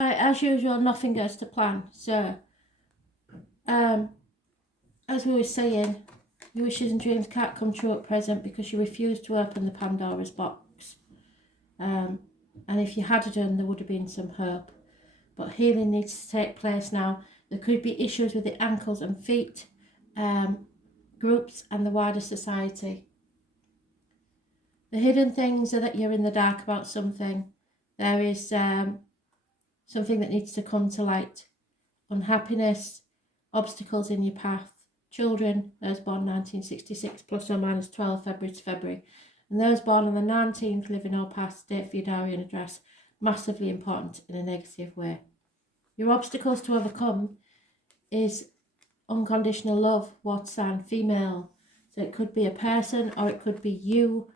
Right, as usual, nothing goes to plan. So, as we were saying, your wishes and dreams can't come true at present because you refused to open the Pandora's box. And if you had done, there would have been some hope. But healing needs to take place now. There could be issues with the ankles and feet, groups, and the wider society. The hidden things are that you're in the dark about something. There is something that needs to come to light. Unhappiness, obstacles in your path, children, those born 1966 plus or minus 12 February to February, and those born on the 19th living or past, date for your diary and address, massively important in a negative way. Your obstacles to overcome is unconditional love, water sign, female. So it could be a person or it could be you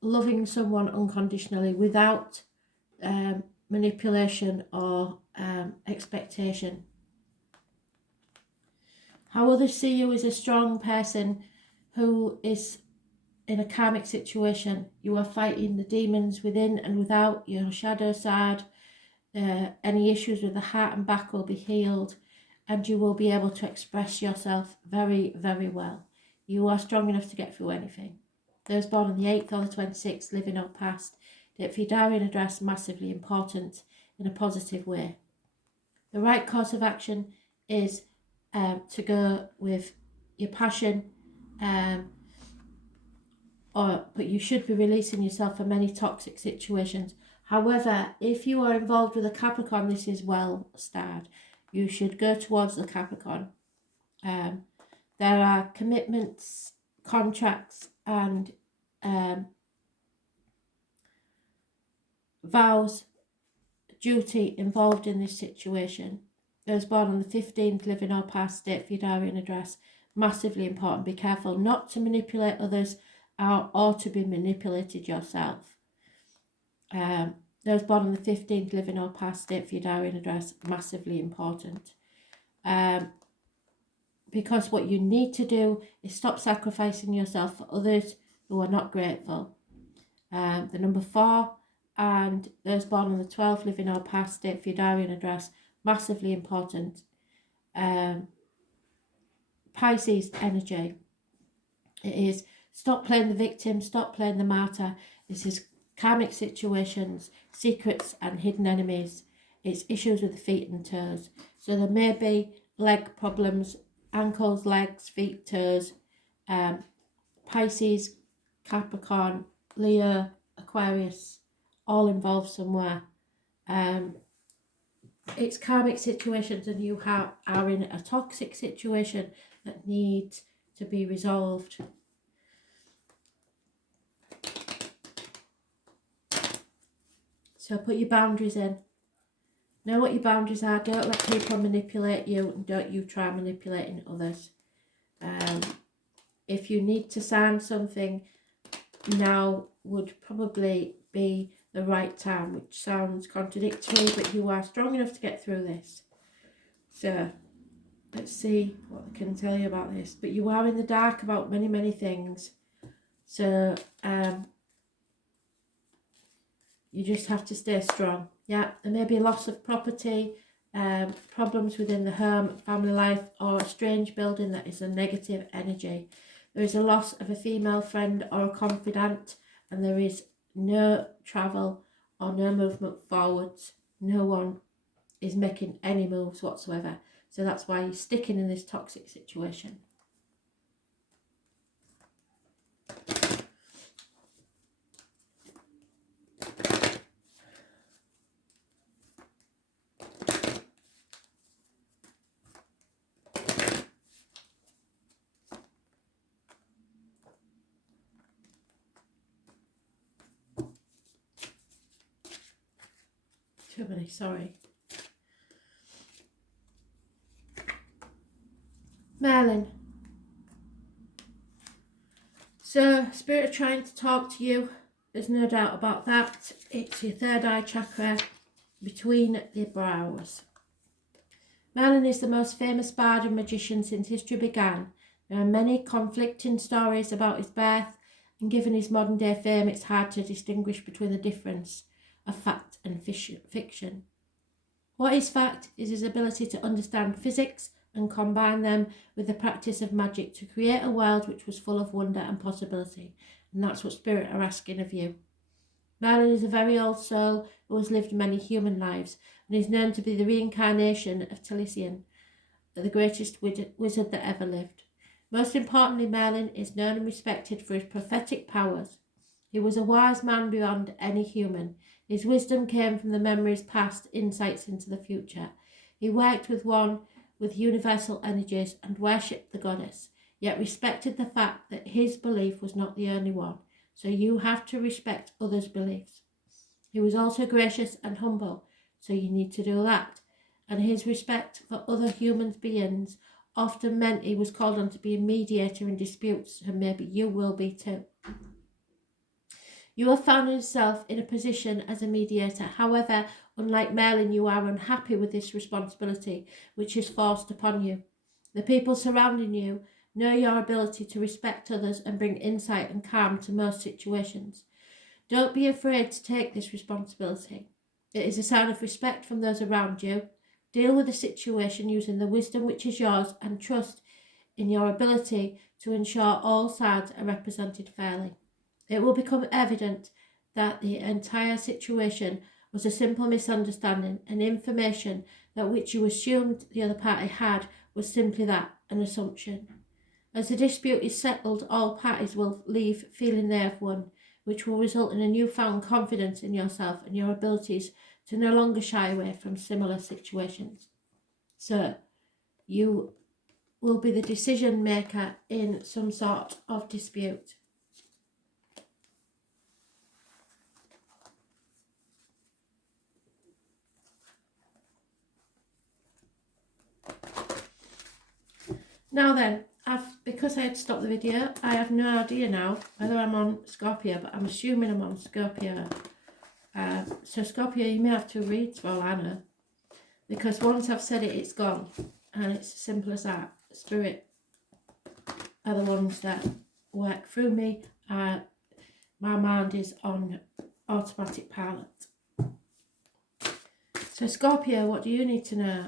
loving someone unconditionally without manipulation or expectation. How others see you as a strong person who is in a karmic situation. You are fighting the demons within and without, your shadow side. Any issues with the heart and back will be healed, and you will be able to express yourself very, very well. You are strong enough to get through anything. Those born on the 8th or the 26th, living or past, date for your diary and address, massively important in a positive way. The right course of action is to go with your passion, but you should be releasing yourself from many toxic situations. However, if you are involved with a Capricorn, this is well starred. You should go towards the Capricorn. There are commitments, contracts, and vows, duty involved in this situation. Those born on the 15th, living or past, date for your diary and address, massively important. Be careful not to manipulate others or to be manipulated yourself. Those born on the 15th, living or past, date for your diary and address, massively important. Because what you need to do is stop sacrificing yourself for others who are not grateful. The number 4 and those born on the 12th, living or past, date for your diary and address, massively important. Pisces energy. It is stop playing the victim, stop playing the martyr. This is karmic situations, secrets and hidden enemies. It's issues with the feet and toes. So there may be leg problems, ankles, legs, feet, toes. Pisces, Capricorn, Leo, Aquarius, all involved somewhere. It's karmic situations and you are in a toxic situation that needs to be resolved. So put your boundaries in. Know what your boundaries are. Don't let people manipulate you, and don't you try manipulating others. If you need to sign something, now would probably be the right time, which sounds contradictory, but you are strong enough to get through this. So let's see what I can tell you about this. But you are in the dark about many, many things. So you just have to stay strong. Yeah, there may be loss of property, problems within the home, family life, or a strange building that is a negative energy. There is a loss of a female friend or a confidant, and there is no travel or no movement forwards. No one is making any moves whatsoever. So that's why you're sticking in this toxic situation. Too many, sorry. Merlin. So, Spirit are trying to talk to you. There's no doubt about that. It's your third eye chakra between the brows. Merlin is the most famous bard and magician since history began. There are many conflicting stories about his birth, and given his modern day fame, it's hard to distinguish between the difference of fact and fiction. What is fact is his ability to understand physics and combine them with the practice of magic to create a world which was full of wonder and possibility. And that's what Spirit are asking of you. Merlin is a very old soul who has lived many human lives and is known to be the reincarnation of Taliesin, the greatest wizard that ever lived. Most importantly, Merlin is known and respected for his prophetic powers. He was a wise man beyond any human. His wisdom came from the memories past, insights into the future. He worked with one with universal energies and worshipped the goddess, yet respected the fact that his belief was not the only one. So you have to respect others' beliefs. He was also gracious and humble, so you need to do that. And his respect for other human beings often meant he was called on to be a mediator in disputes, and maybe you will be too. You have found yourself in a position as a mediator. However, unlike Merlin, you are unhappy with this responsibility, which is forced upon you. The people surrounding you know your ability to respect others and bring insight and calm to most situations. Don't be afraid to take this responsibility. It is a sign of respect from those around you. Deal with the situation using the wisdom which is yours and trust in your ability to ensure all sides are represented fairly. It will become evident that the entire situation was a simple misunderstanding, and information that which you assumed the other party had was simply that, an assumption. As the dispute is settled, all parties will leave feeling they have won, which will result in a newfound confidence in yourself and your abilities to no longer shy away from similar situations. So, you will be the decision maker in some sort of dispute. Now then, because I had stopped the video, I have no idea now whether I'm on Scorpio, but I'm assuming I'm on Scorpio. So Scorpio, you may have to read for all I know, because once I've said it, it's gone, and it's as simple as that. Spirit are the ones that work through me. My mind is on automatic pilot. So Scorpio, what do you need to know?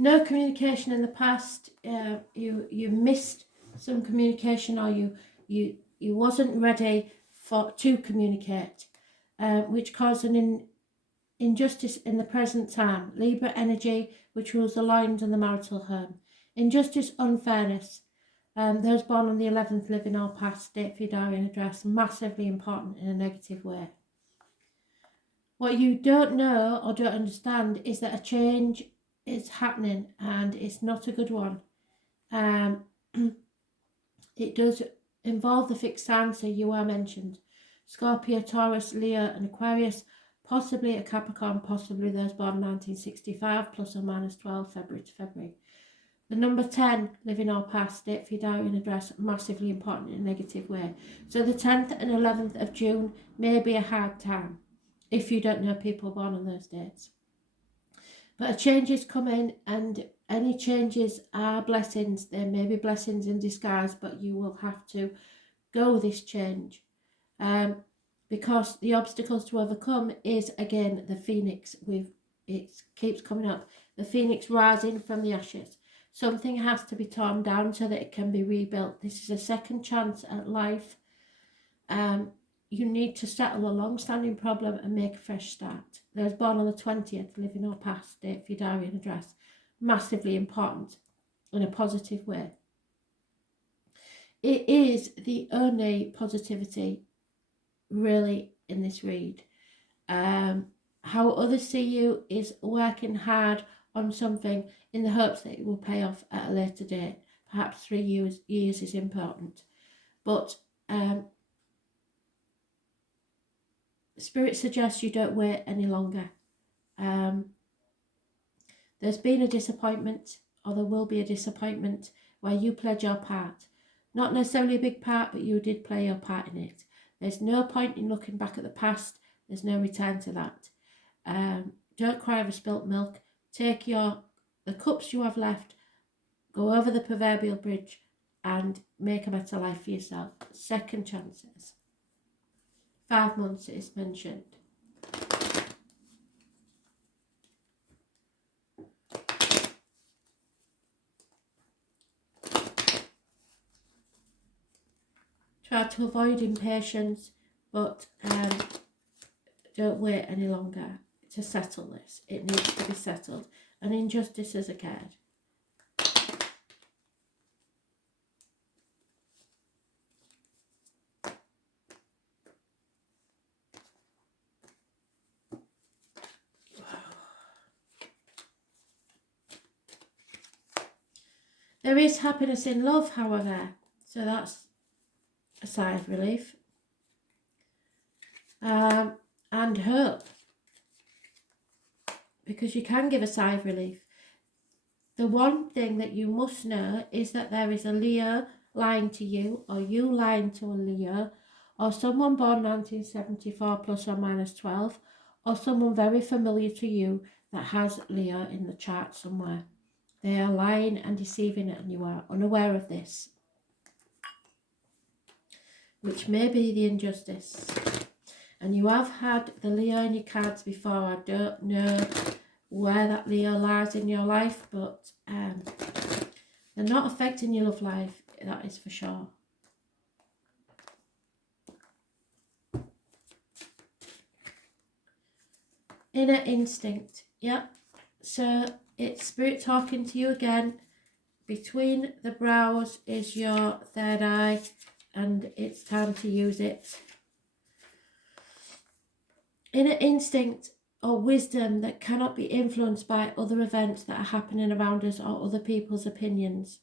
No communication in the past. You missed some communication, or you wasn't ready to communicate, which caused an injustice in the present time. Libra energy, which rules the lines and the marital home. Injustice, unfairness. Those born on the 11th live in our past. Date for your diary and address. Massively important in a negative way. What you don't know or don't understand is that a change is happening, and it's not a good one. It does involve the fixed signs, so you are mentioned. Scorpio, Taurus, Leo and Aquarius, possibly a Capricorn, possibly those born 1965, plus or minus 12, February to February. The number 10, live in our past, date for your diary and address, massively important in a negative way. So the 10th and 11th of June may be a hard time if you don't know people born on those dates. But a change is coming, and any changes are blessings. There may be blessings in disguise, but you will have to go this change. Because the obstacles to overcome is, again, the phoenix. It keeps coming up. The phoenix rising from the ashes. Something has to be torn down so that it can be rebuilt. This is a second chance at life. You need to settle a long-standing problem and make a fresh start. Those born on the 20th, live in our past, date for your diary and address. Massively important in a positive way. It is the only positivity really in this read. How others see you is working hard on something in the hopes that it will pay off at a later date. Perhaps 3 years is important. But Spirit suggests you don't wait any longer. There's been a disappointment, or there will be a disappointment, where you played your part. Not necessarily a big part, but you did play your part in it. There's no point in looking back at the past. There's no return to that. Don't cry over spilt milk. Take the cups you have left, go over the proverbial bridge and make a better life for yourself. Second chances. 5 months is mentioned. Try to avoid impatience, but don't wait any longer to settle this. It needs to be settled. And injustice has occurred. There is happiness in love, however, so that's a sigh of relief. And hope, because you can give a sigh of relief. The one thing that you must know is that there is a Leo lying to you, or you lying to a Leo, or someone born 1974 plus or minus 12, or someone very familiar to you that has Leo in the chart somewhere. They are lying and deceiving, and you are unaware of this, which may be the injustice. And you have had the Leo in your cards before. I don't know where that Leo lies in your life, but they're not affecting your love life, that is for sure. Inner instinct, yep. So it's spirit talking to you again. Between the brows is your third eye, and it's time to use it. Inner instinct or wisdom that cannot be influenced by other events that are happening around us or other people's opinions.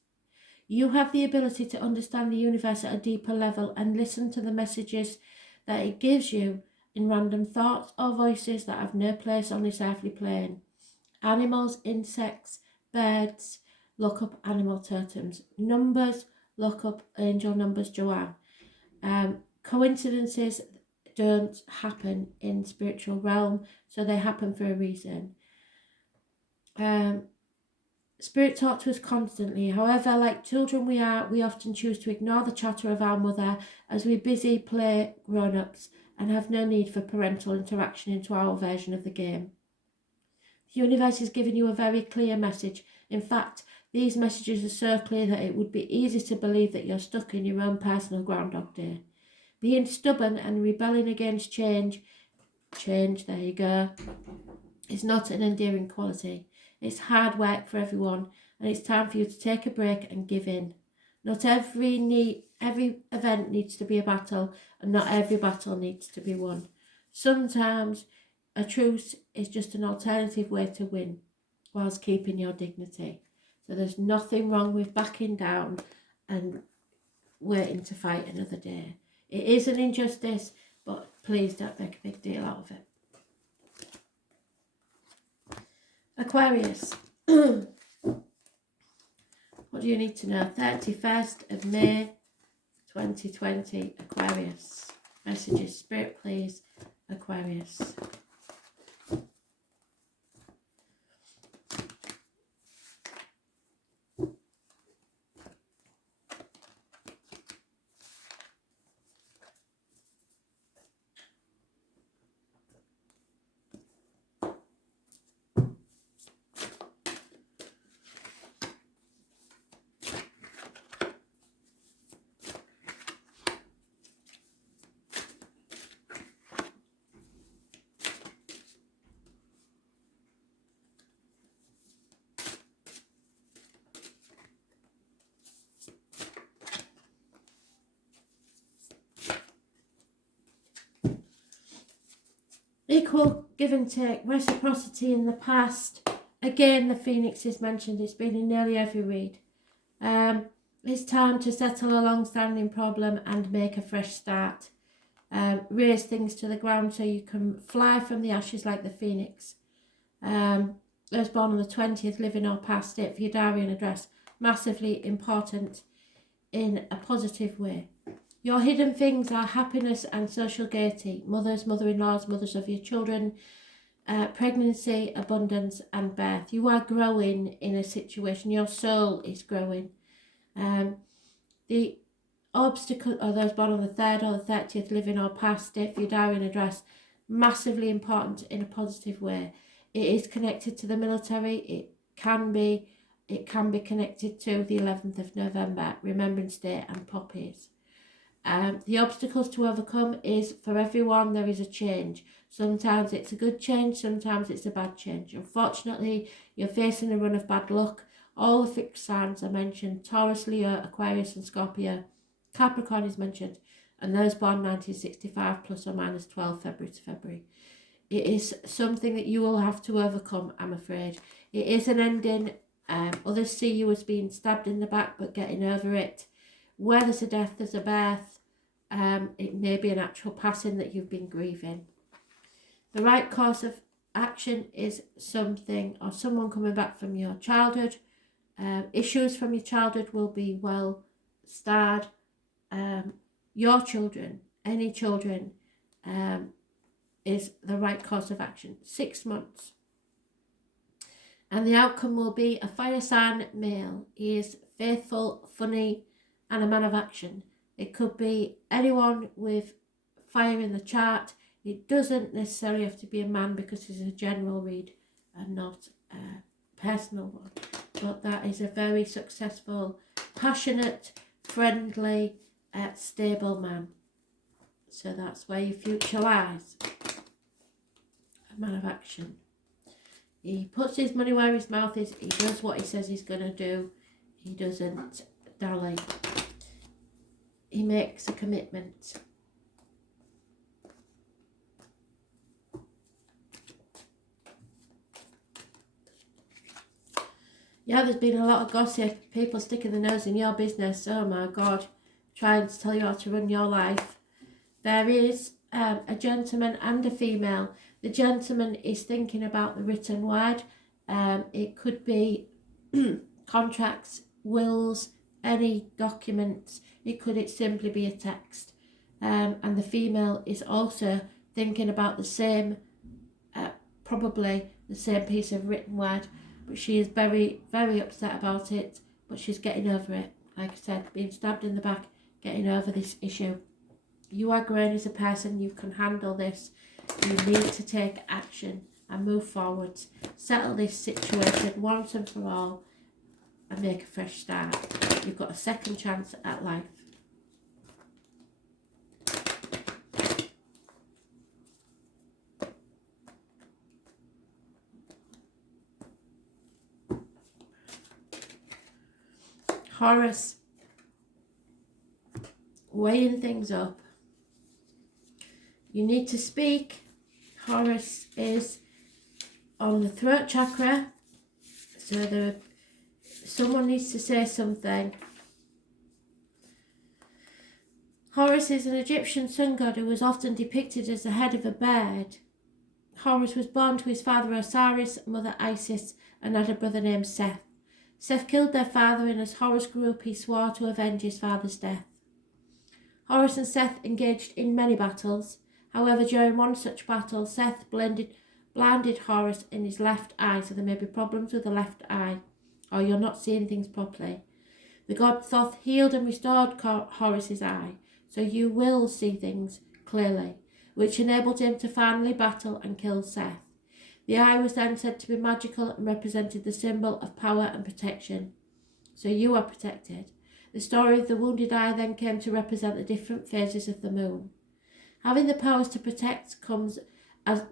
You have the ability to understand the universe at a deeper level and listen to the messages that it gives you in random thoughts or voices that have no place on this earthly plane. Animals, insects, birds, look up animal totems. Numbers, look up angel numbers, Joanne. Coincidences don't happen in spiritual realm, so they happen for a reason. Spirit talk to us constantly. However, like children we are, we often choose to ignore the chatter of our mother as we busy play grown-ups and have no need for parental interaction into our version of the game. The universe is giving you a very clear message. In fact, these messages are so clear that it would be easy to believe that you're stuck in your own personal Groundhog Day. Being stubborn and rebelling against change, there you go, is not an endearing quality. It's hard work for everyone, and it's time for you to take a break and give in. Not every event needs to be a battle, and not every battle needs to be won. Sometimes a truce is just an alternative way to win, whilst keeping your dignity. So there's nothing wrong with backing down and waiting to fight another day. It is an injustice, but please don't make a big deal out of it. Aquarius. What do you need to know? 31st of May 2020, Aquarius. Messages, Spirit, please, Aquarius. Equal give and take, reciprocity in the past. Again, the Phoenix is mentioned. It's been in nearly every read. It's time to settle a long-standing problem and make a fresh start. Raise things to the ground so you can fly from the ashes like the Phoenix. Those born on the 20th, living or past it, for your diary and address, massively important in a positive way. Your hidden things are happiness and social gaiety, mothers, mother-in-laws, mothers of your children, pregnancy, abundance and birth. You are growing in a situation. Your soul is growing. The obstacle, or those born on the 3rd or the 30th, living or past, date for your diary and address, massively important in a positive way. It is connected to the military. It can be connected to the 11th of November, Remembrance Day and poppies. The obstacles to overcome is, for everyone, there is a change. Sometimes it's a good change, sometimes it's a bad change. Unfortunately, you're facing a run of bad luck. All the fixed signs are mentioned: Taurus, Leo, Aquarius and Scorpio. Capricorn is mentioned, and those born 1965 plus or minus 12 February to February. It is something that you will have to overcome, I'm afraid. It is an ending. Others see you as being stabbed in the back, but getting over it. Where there's a death, there's a birth. It may be an actual passing that you've been grieving. The right course of action is something or someone coming back from your childhood. Issues from your childhood will be well starred. Your children, any children, is the right course of action. 6 months. And the outcome will be a fire sign male. He is faithful, funny, and a man of action. It could be anyone with fire in the chart. It doesn't necessarily have to be a man, because it's a general read and not a personal one. But that is a very successful, passionate, friendly, stable man. So that's where your future lies. A man of action. He puts his money where his mouth is. He does what he says he's going to do. He doesn't dally. He makes a commitment. Yeah, there's been a lot of gossip. People sticking their nose in your business. Oh my God. Trying to tell you how to run your life. There is a gentleman and a female. The gentleman is thinking about the written word. It could be contracts, wills, any documents. It could simply be a text. And the female is also thinking about the same, probably the same piece of written word. But she is very, very upset about it. But she's getting over it. Like I said, being stabbed in the back, getting over this issue. You are growing as a person. You can handle this. You need to take action and move forward. Settle this situation once and for all and make a fresh start. You've got a second chance at life. Horus, weighing things up. You need to speak. Horus is on the throat chakra, so someone needs to say something. Horus is an Egyptian sun god who was often depicted as the head of a bird. Horus was born to his father Osiris, mother Isis, and had a brother named Seth. Seth killed their father, and as Horus grew up, he swore to avenge his father's death. Horus and Seth engaged in many battles. However, during one such battle, Seth blinded Horus in his left eye, so there may be problems with the left eye, or you're not seeing things properly. The god Thoth healed and restored Horus's eye, so you will see things clearly, which enabled him to finally battle and kill Seth. The eye was then said to be magical and represented the symbol of power and protection. So you are protected. The story of the wounded eye then came to represent the different phases of the moon. Having the powers to protect comes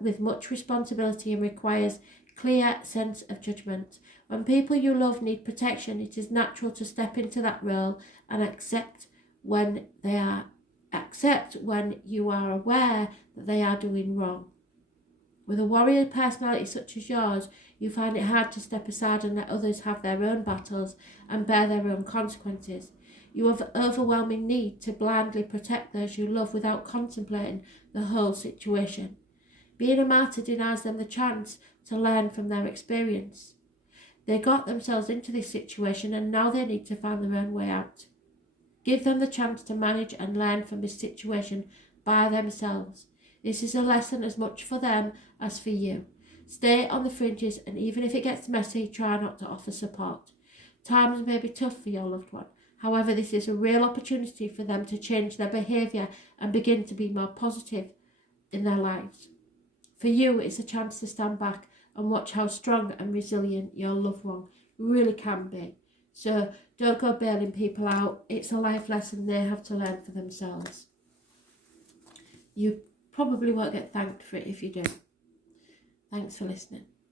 with much responsibility and requires clear sense of judgment. When people you love need protection, it is natural to step into that role and accept when you are aware that they are doing wrong. With a warrior personality such as yours, you find it hard to step aside and let others have their own battles and bear their own consequences. You have an overwhelming need to blindly protect those you love without contemplating the whole situation. Being a martyr denies them the chance to learn from their experience. They got themselves into this situation and now they need to find their own way out. Give them the chance to manage and learn from this situation by themselves. This is a lesson as much for them as for you. Stay on the fringes, and even if it gets messy, try not to offer support. Times may be tough for your loved one. However, this is a real opportunity for them to change their behaviour and begin to be more positive in their lives. For you, it's a chance to stand back and watch how strong and resilient your loved one really can be. So don't go bailing people out. It's a life lesson they have to learn for themselves. You probably won't get thanked for it if you do. Thanks for listening.